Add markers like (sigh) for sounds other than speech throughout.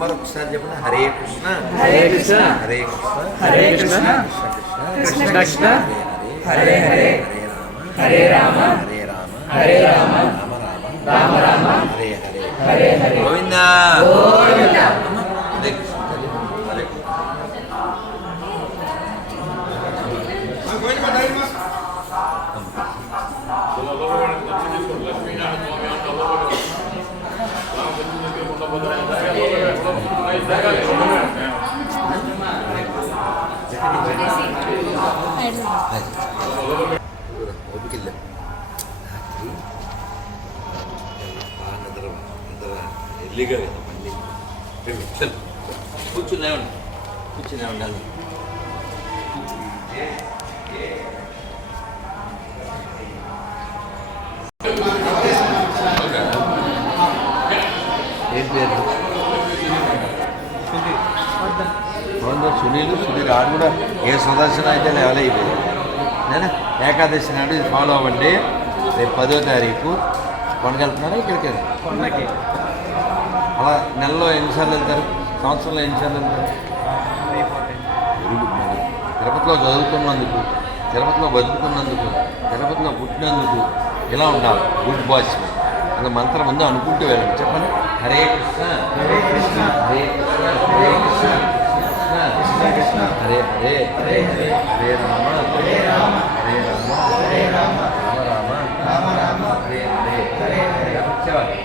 మరొకసారి చెప్పండి హరే కృష్ణ. హరే కృష్ణ. హరే కృష్ణ. హరే కృష్ణ. కృష్ణ. కృష్ణ హరే హరే. హరే రామ. హరే రామ. హరే రామ. రామ రామ. రామ రామ. హరే హరే. హరే హరే. గోవిందా. గోవిందా. ఓపికల్లా రాత్రి బాగా నిద్ర నిద్ర ఎల్లిగా కదా మళ్ళీ రేపు చల్ కూర్చుని లేవండి కూర్చుని లేవండి సునీల్ సునీల్ ఆడు కూడా ఏ సుదర్శన అయితే లెవెల్ అయిపోయింది నేనా ఏకాదశి నాడు ఇది ఫాలో అవ్వండి. రేపు పదో తారీఖు కొనగలుగుతున్నారా ఇక్కడికి? కొండకి అలా నెలలో ఎన్నిసార్లు వెళ్తారు? సంవత్సరంలో ఎన్నిసార్లు వెళ్తారు? వెరీ గుడ్ మరి తిరుపతిలో చదువుతున్నందుకు తిరుపతిలో బతుకుతున్నందుకు తిరుపతిలో పుట్టినందుకు ఇలా ఉండాలి. గుడ్ బాయ్స్ ఇంకా మంత్రం ముందు అనుకుంటూ వెళ్ళండి. చెప్పండి. హరే కృష్ణ హరే కృష్ణ. హరే కృష్ణ. హరే కృష్ణ. కృష్ణ కృష్ణ కృష్ణ హరే హరే హరే హరే హరే రామ హరే రామ హరే రామ హరే రామ రామ రామ రామ రామ హరే హరే హరే హరే వచ్చేవాళ్ళు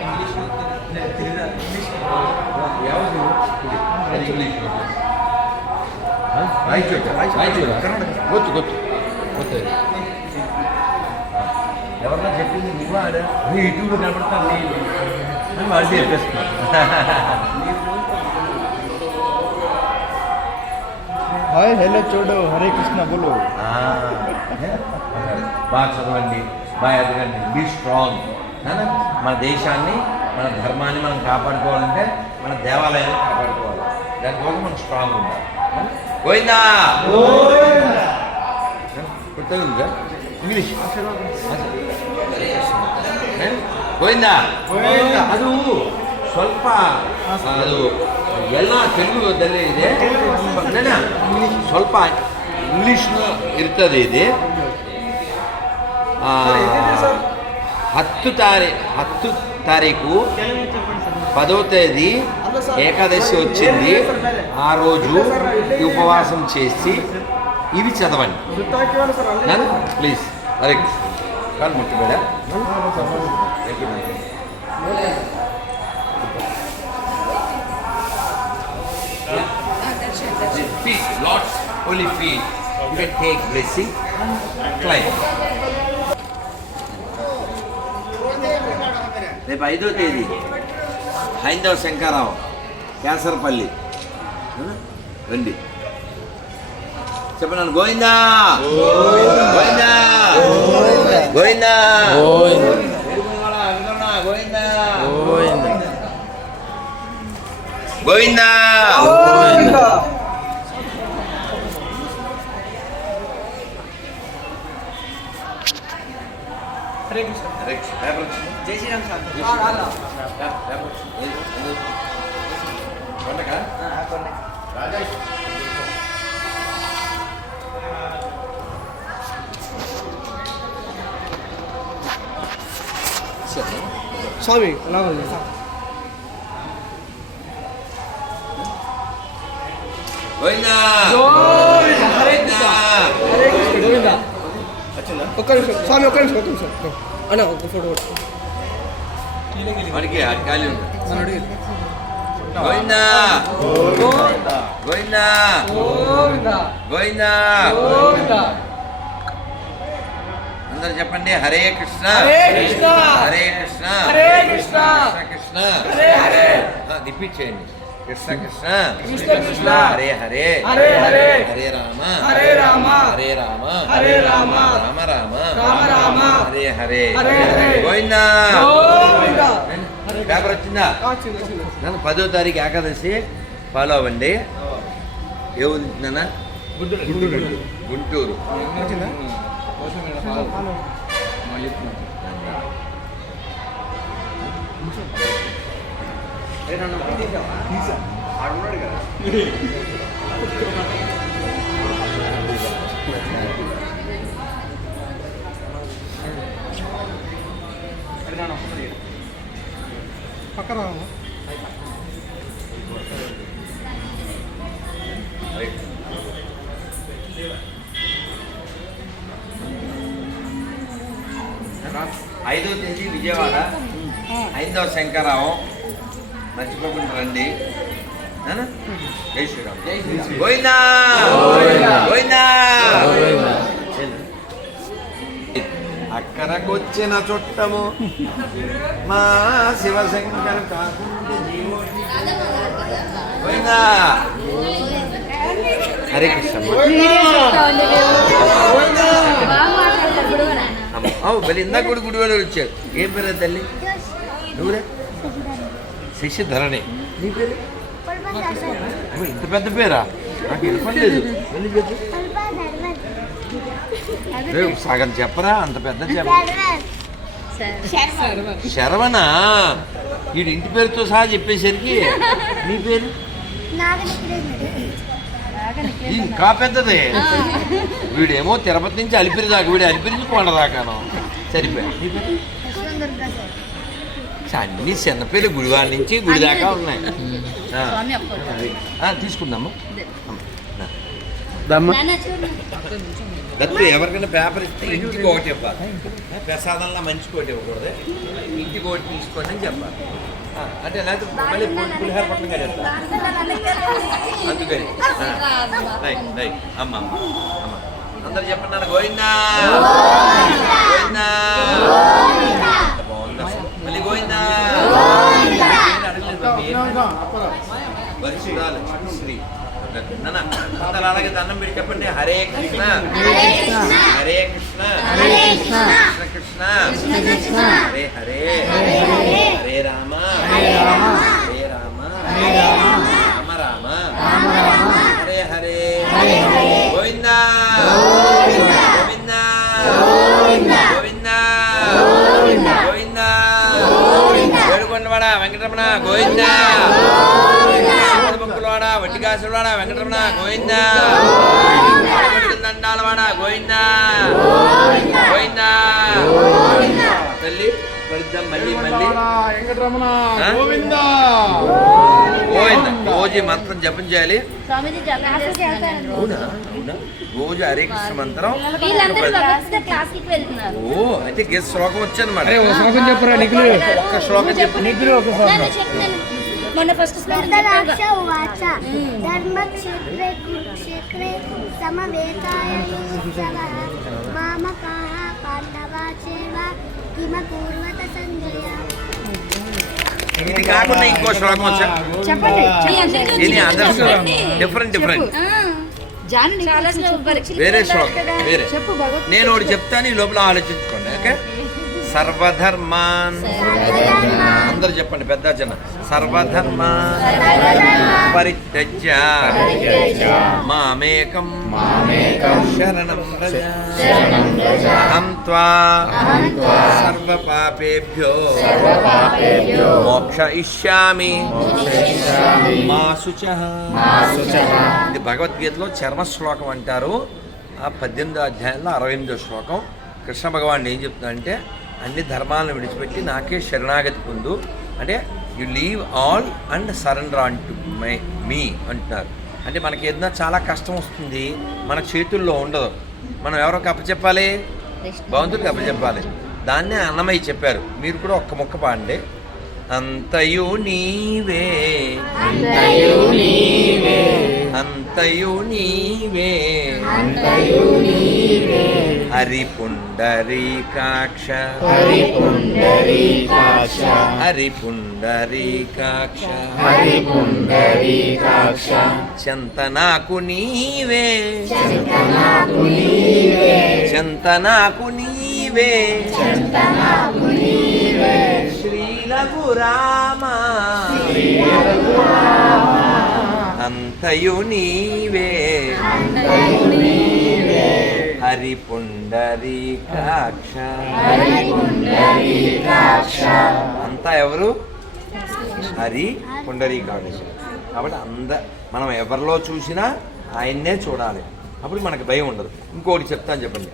ಗೊತ್ತು ಗೊತ್ತು ಗೊತ್ತು ఎవరన్నా చెప్పింది నువ్వు ఆడ నీ ఇటు కనబడతాను అని వాళ్ళు చెప్పేస్తున్నా హాయ్ హలో చూడు. హరే కృష్ణ బులు. బాగా చదవండి బాగా ఎదగండి. బీ స్ట్రాంగ్ మన దేశాన్ని మన ధర్మాన్ని మనం కాపాడుకోవాలంటే మన దేవాలయాన్ని కాపాడుకోవాలి. దానికోసం మనం స్ట్రాంగ్ ఉండాలి. గోవిందా! గుర్తుందా ఇంగ్లీష్ పోయిందా అది స్వల్ప అది ಎಲ್ಲ ತೆಲುಗು ಇದೆ ನೆನ ಸ್ವಲ್ಪ ಇಂಗ್ಲೀಷ್ನು ಇರ್ತದೆ ಇದೆ ಆ, ಹತ್ತು ತಾರೀ ಹತ್ತು తారీఖు పదో తేదీ ఏకాదశి వచ్చింది ఆ రోజు ఈ ఉపవాసం చేసి ఇవి చదవండి ನಾನು please Hare Krishna Lord's holy feet, you can take blessing and climb. రేపు ఐదో తేదీ. హైందవ శంకరావు. కేసరపల్లి రండి. చెప్పన్నాను గోవిందా? గోవిందా? గోవిందా? గోవిందా. గోవిందా? స్వామి ఎలా ఉంది గోవిందా గోవిందా. హరే గోవిందా. హరే కృష్ణ గోవిందా ఒక్క నిమిషం స్వామి ఒక్క నిమిషం ఒక్క నిమిషం. అన్న ఒక ఫోటో వాడికి ఖాళీ ఉంది. గోవిందా. గోవిందా. గోవిందా. అందరు చెప్పండి హరే కృష్ణ. హరే కృష్ణ. హరే కృష్ణ. హరే కృష్ణ. కృష్ణ రిపీట్ చేయండి. కృష్ణ కృష్ణ. కృష్ణ. కృష్ణ హరే హరే హరే హరే హరే రామ. హరే రామ. హరే రామ. హరే రామ. రామ రామ. రామ రామ. హరే హరే. హరే హరే. గోవిందా. గోవిందా. పేపర్ వచ్చిందా? నన్ను పదో తారీఖు ఏకాదశి ఫాలో అవ్వండి. ఏ ఊరు నాన్న? గుంటూరు. గుంటూరు. పక్కన ఐదో తేదీ విజయవాడ. ఐదవ శంకరావం మర్చిపోకుండా రండి? జై శ్రీరామ్ జై శ్రీరామ్. గోవిందా! గోవిందా! అక్కరకొచ్చిన చుట్టము మా శివశంకర్ కాకుండా గోవిందా! హరే కృష్ణ. బలి ఇందాక కూడా గుడి వాళ్ళు వచ్చారు. ఏం పేరు తల్లి? నువ్వురే? శశిధరణి. నీ పేరు? ఇంత పెద్ద పేరా? నాకు చెప్పు? రేయ్, సగం చెప్పరా? అంత పెద్ద చెప్ప. శరవణ. వీడి ఇంటి పేరుతో సహా చెప్పేసరికి. నీ పేరు? ఇంకా పెద్దదే. వీడేమో తిరుపతి నుంచి అలిపిరి దాకా వీడు అలిపిరి నుంచి కొండ దాకాను. సరిపోయా. నీ పేరు? అన్ని చిన్న పేరు గుడివాడ నుంచి గుడి దాకా ఉన్నాయి. తీసుకుందాము. దత్తు ఎవరికైనా పేపర్ ఇస్తే ఇంటికి ఒకటి ఇవ్వాలి ప్రసాదంలో మంచి కోటి ఇవ్వకూడదు. ఇంటికి ఒకటి తీసుకోండి అని చెప్పాలి. అంటే లేకపోతే మళ్ళీ పులి- పులిహోర పట్టణంగా చెప్తా అందుకని. Right right. అమ్మ అమ్మ అమ్మ. అందరు చెప్పండి నాన్న గోవిందా. గోవిందా. గోవిందా. నేను అడగలేదు బాబు, ఏం వరిష్ఠురాలు శ్రీ నాన్న అందరూ అలాగే దండం పెట్టి చెప్పండి హరే కృష్ణ. హరే కృష్ణ. కృష్ణ కృష్ణ. హరే హరే. హరే రామ. హరే రామ. రామ. రామ. వెంకటరమణ గోవిందా బొక్కులవాడ వట్టికాసులవాడ వెంకటరమణ గోవిందా దండాలవాడ గోవిందా గోవిందా తల్లి కలుద్దాం మళ్ళీ మళ్ళీ. వెంకటరమణ ఆ? గోవిందా? గోవింద. రోజు ఈ మంత్రం జపం చేయాలి. రోజు హరే కృష్ణ మంత్రం. ఓ అయితే గెస్ శ్లోకం వచ్చనమాట. శ్లోకం చెప్పురా నిఖిలు? ఒక్క శ్లోకం చెప్పు నిఖిలు ఒక మొన్న ఫస్ట్ ధర్మక్షేత్రే కురుక్షేత్రే సమవేతాయ ఇది కాకుండా ఇంకో శ్లోకం వచ్చా? ఇది అదర్. డిఫరెంట్ డిఫరెంట్ వేరే శ్లోకం. వేరే. నేను ఒకటి చెప్తాను ఈ లోపల ఆలోచించుకోండి ఓకే? సర్వధర్మాన్. అందరు చెప్పండి పెద్ద చిన్న సర్వధర్మాన్. పరిత్యజ్య. మామేకం. శరణం అహం త్వా. సర్వపాపేభ్యో. మోక్ష ఇష్యామి మా శుచః ఇది భగవద్గీతలో చర్మ శ్లోకం అంటారు. ఆ పద్దెనిమిదో అధ్యాయంలో అరవై ఎనిమిదో శ్లోకం. కృష్ణ భగవాన్ ఏం చెప్తుందంటే అన్ని ధర్మాలను విడిచిపెట్టి నాకే శరణాగతి పొందు. అంటే you leave all and surrender on to my me అంటున్నారు. అంటే మనకి ఏదైనా చాలా కష్టం వస్తుంది. మన చేతుల్లో ఉండదు. మనం ఎవరికి అప్పచెప్పాలి? భగవంతుడికి అప్పచెప్పాలి. దాన్నే అన్నమయ్య చెప్పారు. మీరు కూడా ఒక్క మొక్క పాడండి. అంతయు నీవే అంతయు నీవే హరి పుండరీకాక్ష హరి పుండరీకాక్ష హరి పుండరీకాక్ష హరి పుండరీకాక్ష చంతనాకు నీవే. చంతనాకు నీవే. చంతనాకు నీవే. శ్రీ రఘురామ అంతయు నీవే. హరి పుండరీకాక్ష అంతా ఎవరు? హరి పుండరీకాక్ష కాబట్టి అంద మనం ఎవరిలో చూసినా ఆయన్నే చూడాలి. అప్పుడు మనకి భయం ఉండదు. ఇంకోటి చెప్తాను చెప్పండి.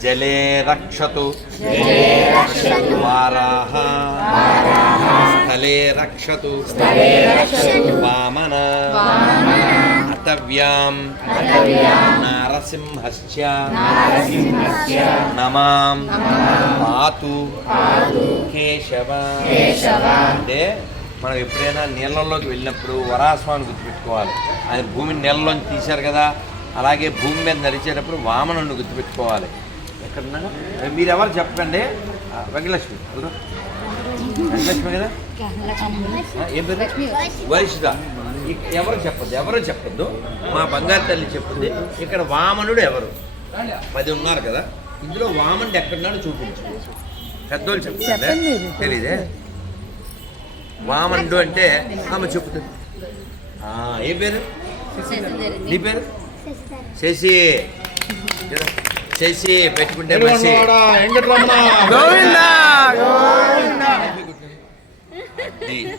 జలే రక్షతు. వారాహ. స్థలే రక్షతు. వామన. అటవ్యాం నారసింహశ్చ. నమాం. పాతు. కేశవ. అంటే మనం ఎప్పుడైనా నీళ్ళల్లోకి వెళ్ళినప్పుడు వరాస్వామిని గుర్తుపెట్టుకోవాలి. ఆయన భూమిని నీళ్ళలోంచి తీశారు కదా. అలాగే భూమి మీద నడిచేటప్పుడు వామనుడిని గుర్తుపెట్టుకోవాలి. ఎక్కడున్నాడు మీరు ఎవరు చెప్పండి? వెంకటలక్ష్మి. వెంకటలక్ష్మి కదా ఏం పేరు? వరిష్ఠ ఇక ఎవరు చెప్పొద్దు ఎవరు చెప్పొద్దు? మా బంగారు తల్లి చెప్పింది. ఇక్కడ వామనుడు ఎవరు? పది ఉన్నారు కదా. ఇందులో వామనుడు ఎక్కడున్నాడు చూపించు. పెద్దోళ్ళు చెప్తారు తెలీదే. వామనుడు అంటే ఆమె చెప్తుంది. ఆ, ఏ పేరు? నీ పేరు? శశి. శశి పెట్టుకుంటే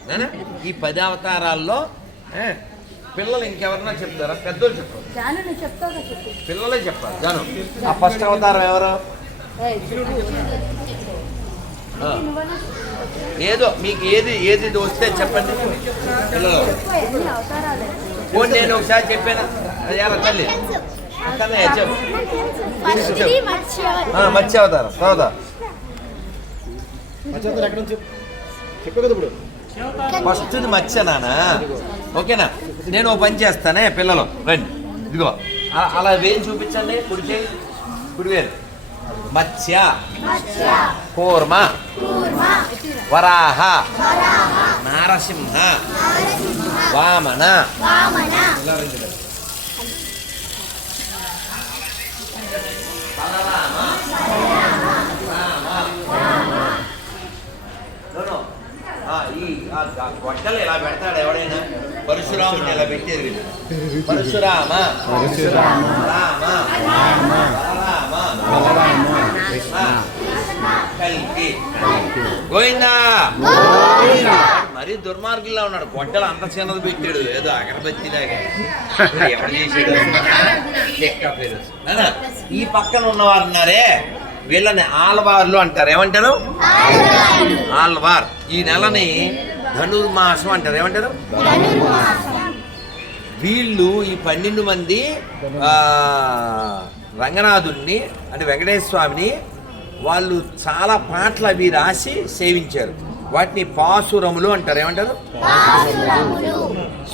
నాన్న, ఈ పది అవతారాల్లో పిల్లలు ఇంకెవరన్నా చెప్తారా? పెద్దోళ్ళు చెప్పారు పిల్లలే చెప్పాలి. జాను ఆ ఫస్ట్ అవతారం ఎవరు. ఏదో మీకు ఏది ఏది వస్తే చెప్పండి. పిల్లలు ఎన్ని అవతారాలు? పోనీ నేను ఒకసారి చెప్పాను? అది ఎలా తల్లి? మత్స్య అవతారం తర్వాత. ఫస్ట్ది మత్స్య నాన్న. ఓకేనా? నేను ఓ పని చేస్తానే పిల్లలు. రండి. ఇదిగో. అలా వేలు చూపించండి. కుడి చేయి కుడి వేలు. మత్స్య. కూర్మ. వరాహ. నారసింహ. వామన. గొడ్డలు ఇలా పెడతాడు ఎవడైనా పరశురాముని ఇలా పెట్టేది వీళ్ళు. పరశురామ రామ బలరామ కల్కి గోవిందా. మరీ దుర్మార్గుల్లో ఉన్నాడు. గొడ్డలు అంత చిన్నది పెట్టాడు. ఏదో అగరబత్తిలాగా. (laughs) ఎవరు చేసాడు ఈ పక్కన ఉన్నవారు ఉన్నారే. వీళ్ళని ఆల్వార్లు అంటారు. ఏమంటారు? ఆల్వార్ ఈ నెలని ధనుర్మాసం అంటారు. ఏమంటారు? వీళ్ళు ఈ పన్నెండు మంది ఆ, రంగనాథుణ్ణి అంటే వెంకటేశ్వర స్వామిని వాళ్ళు చాలా పాటలు అవి రాసి సేవించారు. వాటిని పాసురములు అంటారు. ఏమంటారు?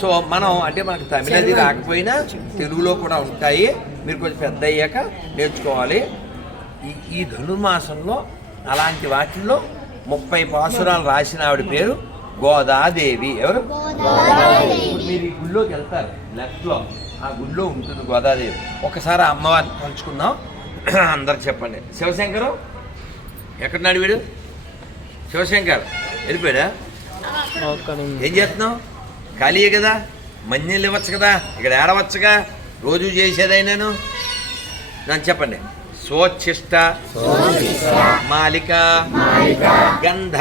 సో మనం అంటే మనకు తమిళది రాకపోయినా తెలుగులో కూడా ఉంటాయి. మీరు కొంచెం పెద్ద అయ్యాక నేర్చుకోవాలి. ఈ ఈ ధనుర్మాసంలో అలాంటి వాటిల్లో ముప్పై పాసురాలు రాసిన ఆవిడ పేరు గోదాదేవి. ఎవరు? మీరు ఈ గుళ్ళోకి వెళ్తారు. లెఫ్ట్లో ఆ గుళ్ళో ఉంటుంది గోదాదేవి. ఒకసారి అమ్మవారిని పంచుకుందాం (clears throat) అందరు చెప్పండి. శివశంకరు ఎక్కడున్నాడు వీడు? శివశంకర్. వెళ్ళిపోయాడా? ఏం చేస్తున్నావు? ఖాళీయే కదా? మంజీలు ఇవ్వచ్చు కదా? ఇక్కడ ఏడవచ్చుగా? రోజు చేసేదైనాను? నన్ను చెప్పండి. స్వోచ్ఛిష్ట మాలిక గంధ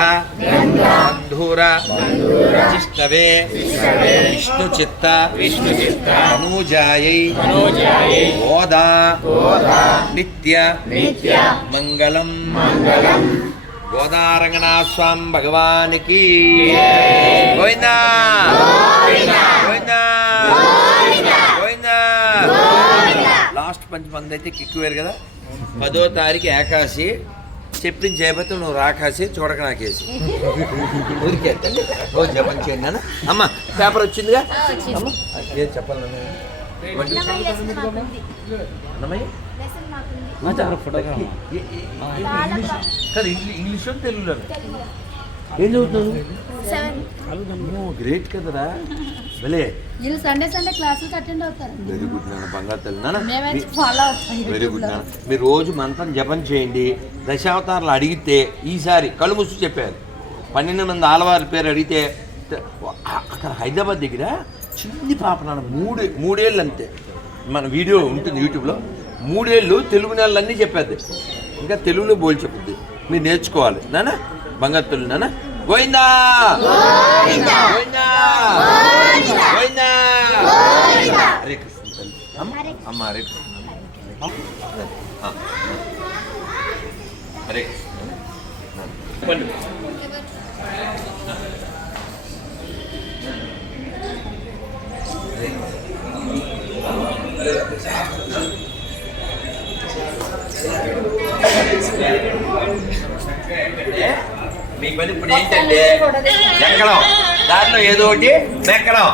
బంధూర చిష్టవే విష్ణు చిత్త విష్ణు చిత్త అనుజాయై ఓదా నిత్య నిత్య మంగళం మంగళం గోదారంగనాథ స్వామి భగవానికి గోవిందా గోవిందా గోవిందా లాస్ట్ పంచి మంది అయితే కిక్కువేరు కదా. పదో తారీఖు ఏకాశి చెప్పింది చేయబోతే నువ్వు రాకాసి చూడక నాకేసి ఊరికే. రోజు జపం చేయండి నాన్న. అమ్మ పేపర్ వచ్చిందిగా? అమ్మ ఏం చెప్పాలి అన్నమయ్య? ఏ- ఇంగ్లీష్ కదా ఇంగ్లీష్ ఇంగ్లీష్లో తెలుగులో. ఏం చదువుతున్నావు గ్రేట్ కదరా. భలే. వీళ్ళు సండే సండే క్లాసెస్ అటెండ్ అవుతారు. వెరీ గుడ్ నాన్న. బంగారు తల్లి. నాన్న వెరీ గుడ్ నాన్న. మీరు రోజు మంత్రం జపం చేయండి. దశావతారాలు అడిగితే ఈసారి కళ్ళు మూసి చెప్పారు. పన్నెండు మంది ఆలవారి పేరు అడిగితే అక్కడ హైదరాబాద్ దగ్గర చిన్ని పాప నాన్న మూడు మూడేళ్ళు అంతే. మన వీడియో ఉంటుంది యూట్యూబ్లో. మూడేళ్ళు తెలుగు నెలలన్నీ చెప్పేది. ఇంకా తెలుగులో బోల్ చెప్పుద్ది మీరు నేర్చుకోవాలి. నానా బంగారు తల్లి నానా గోయిందా గోయిందా గోయిందా హరే కృష్ణ తల్లి అమ్మ అమ్మ హరే కృష్ణ ఆ, ఆ. హరే కృష్ణ నాన్న. మీ పని ఇప్పుడు ఏంటంటే ఎక్కడం దారిలో ఏదో ఒకటి మెక్కడం?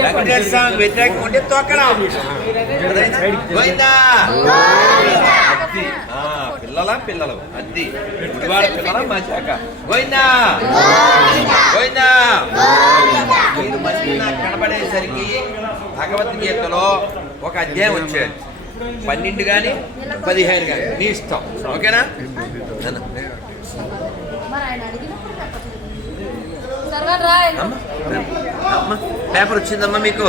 వెంకటేశ్వర స్వామికి వ్యతిరేకం ఉంటే తొక్కడం? గోవిందా. అద్ది. పిల్లల పిల్లలు. అద్ది. గుడివాడ పిల్లల మజాక గోవిందా. గోవిందా. మీరు మళ్ళీ నాకు కనబడేసరికి భగవద్గీతలో ఒక అధ్యాయం వచ్చేది. పన్నెండు కానీ పదిహేను కానీ నీ ఇష్టం. ఓకేనా? అమ్మా అమ్మ పేపర్ వచ్చిందమ్మా మీకు.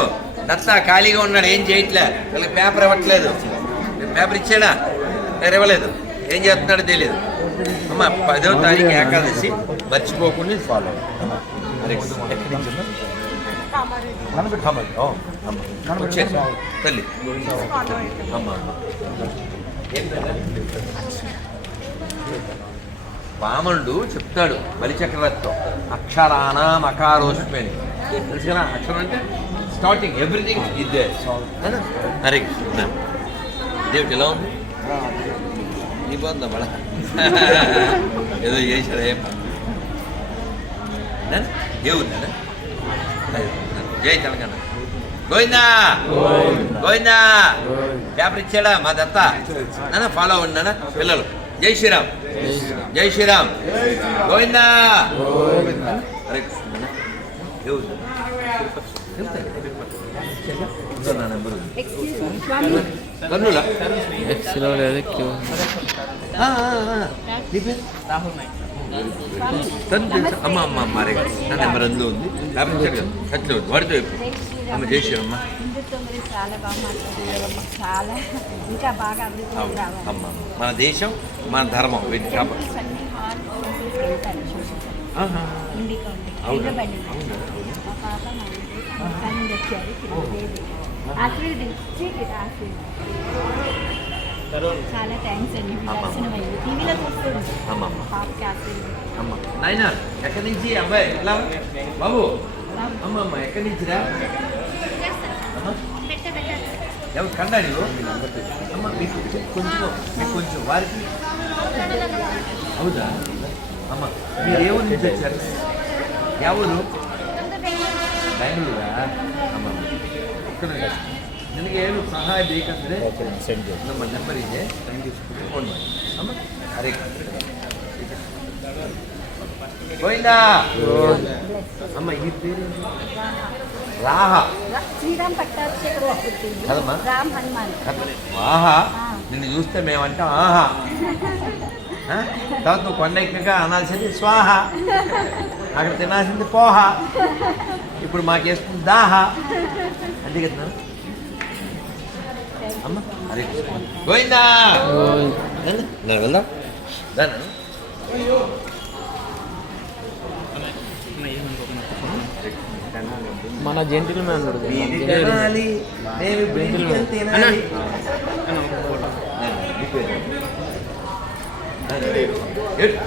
దత్త ఖాళీగా ఉన్నాడు ఏం చేయట్లే. వాళ్ళకి పేపర్ ఇవ్వట్లేదు. పేపర్ ఇచ్చాడా? పేరు ఇవ్వలేదు. ఏం చేస్తున్నాడో తెలియదు అమ్మ పదో తారీఖు ఏకాదశి. మర్చిపోకుండా ఫాలో ఎక్కడి నుంచి వచ్చేసి. తల్లి అమ్మ? వామనుడు చెప్తాడు బలిచక్రవర్తితో అక్షరాన మకారోష్మి అని తెలుసు కదా అక్షరం అంటే స్టార్టింగ్ ఎవ్రీథింగ్ ఇదే హరే కృష్ణ. దేవుడు ఎలా ఉంది? నీ బాగుందా మళ్ళా? ఏదో చేశాడు ఏం ఊరినా జై తెలంగాణ. గోవిందా! గోవిందా. పేపర్ ఇచ్చాడా మా దత్త. నాన్న ఫాలో ఉన్నానా పిల్లలు. జై శ్రీరామ్. జై శ్రీరామ్. గోవిందా! నాన్న. కర్నూలా లేదు క్యూ? అమ్మ అమ్మ అమ్మ రే నా నెంబర్ అందులో ఉంది. ఉంది. వాడితో చెప్పు అమ్మ మన దేశం మన ధర్మం వీటి చాలా థ్యాంక్స్ అండి. దర్శనం అయింది టీవీలో చూస్తుంది పాపకి ఆశీర్వదించి. అమ్మ. నాయన ఎక్కడి నుంచి? అబ్బాయి ఎలా బాబు. ಅಮ್ಮ ಅಮ್ಮ ಯಾಕಂದಿದ್ದೀರಾ ಅಮ್ಮ? ಯಾವಾಗ ಕಂಡ ನೀವು? ಅಮ್ಮ ಬೇಕು ಕೊಂಚು ಕೊಂಚು ವಾರಕ್ಕೆ. ಹೌದಾ? ಅಮ್ಮ, ನೀವು ಯಾವ ಊರಿದ್ದ ಸರ್ ಯಾವ ಊರು ಬೆಂಗಳೂರಾ? ಅಮ್ಮ ನನಗೆ ಏನು ಸಹಾಯ ಬೇಕಂದರೆ ನಮ್ಮ ನಂಬರ್ ಇದೆ ನನಗೆ ಫೋನ್ ಮಾಡಿ. ಅಮ್ಮ, ಅರೆ. గోవిందా అమ్మ ఈ పేరు? ఆహా. నిన్ను చూస్తే మేమంటాం ఆహా. తర్వాత నువ్వు కొండ ఎక్కగా అనాల్సింది స్వాహ. అక్కడ తినాల్సింది పోహ. ఇప్పుడు మాకేస్తుంది దాహ. అంతే కదా అమ్మ అదే గోవిందా వెళ్దాం దాని మన జెంటిల్ మ్యాన్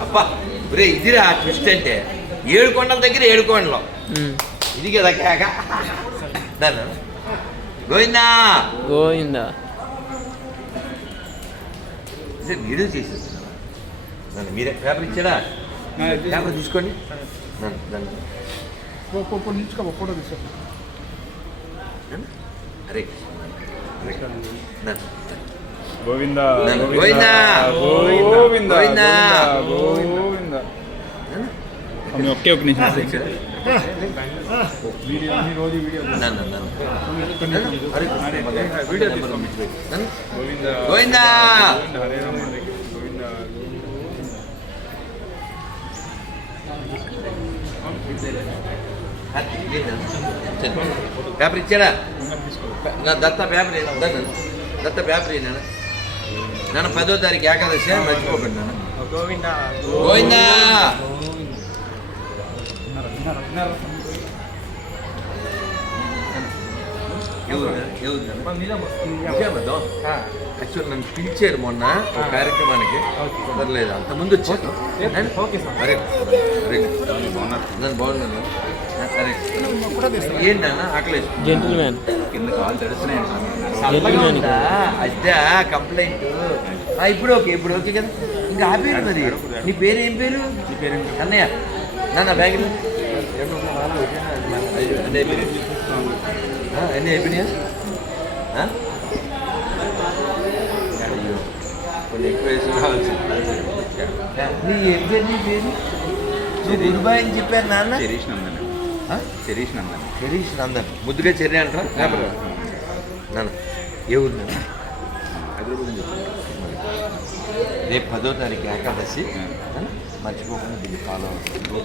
అబ్బా ఒరే ఇదిరా ట్విస్ట్ అంటే. ఏడు కొండల దగ్గర ఏడు కొండలు. ఇది కదా కేక? దాన్ని. గోవిందా? గోవిందా. ఇది వీడియో చేసేస్తున్నా నన్ను మీరే పేపర్ ఇచ్చాడా పేపర్ తీసుకోండి. నన్ను నన్ను ఫోటో తీసుకో నన్ను హరే గోవింద గోవిందా గోవింద గోవిందా. గోవింద ఆమె ఒకే ఒక నిమిషం గోవింద గోవిందా గోవింద హరే రామ గోవింద పేపర్ ఇచ్చాడా? నా దత్త పేపర్ దత్త పేపర్ ఏనా నన్ను? పదో తారీఖు ఏకాదశి మర్చిపోకండి నాన్న. గోవిందా. ఎవరు ఎవరు యాక్చువల్ నన్ను పిలిచారు మొన్న ఒక కార్యక్రమానికి. కుదరలేదు అంత ముందు వచ్చాను. నన్ను బాగున్నాను. అద్దా కంప్లైంట్ ఇప్పుడు ఓకే ఇప్పుడు ఓకే కదా. ఇంకా ఆపేరు మరి? నీ పేరు ఏం పేరు? అన్నయ్య. నాన్న బ్యాగ్ అన్నీ అయిపోయినాయి. కొన్ని ఎక్కువ వేసి రావచ్చు నీ ఏం పేరు నీ పేరు? నువ్వు గురుబాయ్ అని చెప్పారు నాన్న. శరీష్ నందన్? శరీష్ నందన్. ముద్దుగా చర్య అంటారా నాన్న ఏ ఊరు నాన్న? హైదరాబాద్ రేపు పదో తారీఖు ఏకాదశి? మర్చిపోకుండా దీన్ని ఫాలో అవ్వండి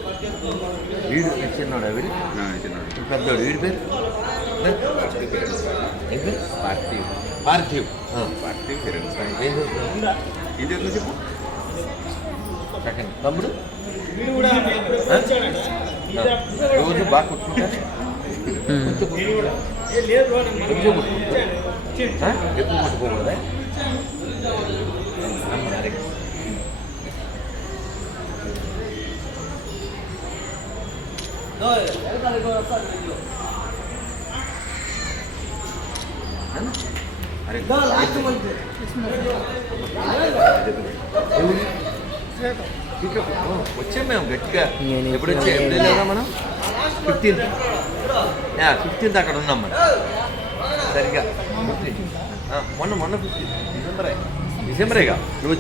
వీడు చిన్నోడు వీడు? చిన్నాడు. పెద్దోడు. వీడి పేరు? పేరు. పార్థివ్. పార్టీ కిరణ్ సాయి ఏం చెప్పు? సెకండ్ తమ్ముడు? బాగా కుట్టుకుంటారు కొంచెం కుట్టుకుంటారా? కొంచెం కుట్టుకుంటారా? ఆ? ఎక్కువ కుట్టుకోకూడదా అరే వచ్చాం మేము గట్టిగా నేను ఎప్పుడు వచ్చా ఎప్పుడు వెళ్ళారా మనం ఫిఫ్టీన్త్. ఫిఫ్టీన్త్ అక్కడ ఉన్నాం మనం. సరిగ్గా. మొన్న మొన్న ఫిఫ్టీన్త్. డిసెంబరే. డిసెంబరేగా? నువ్వు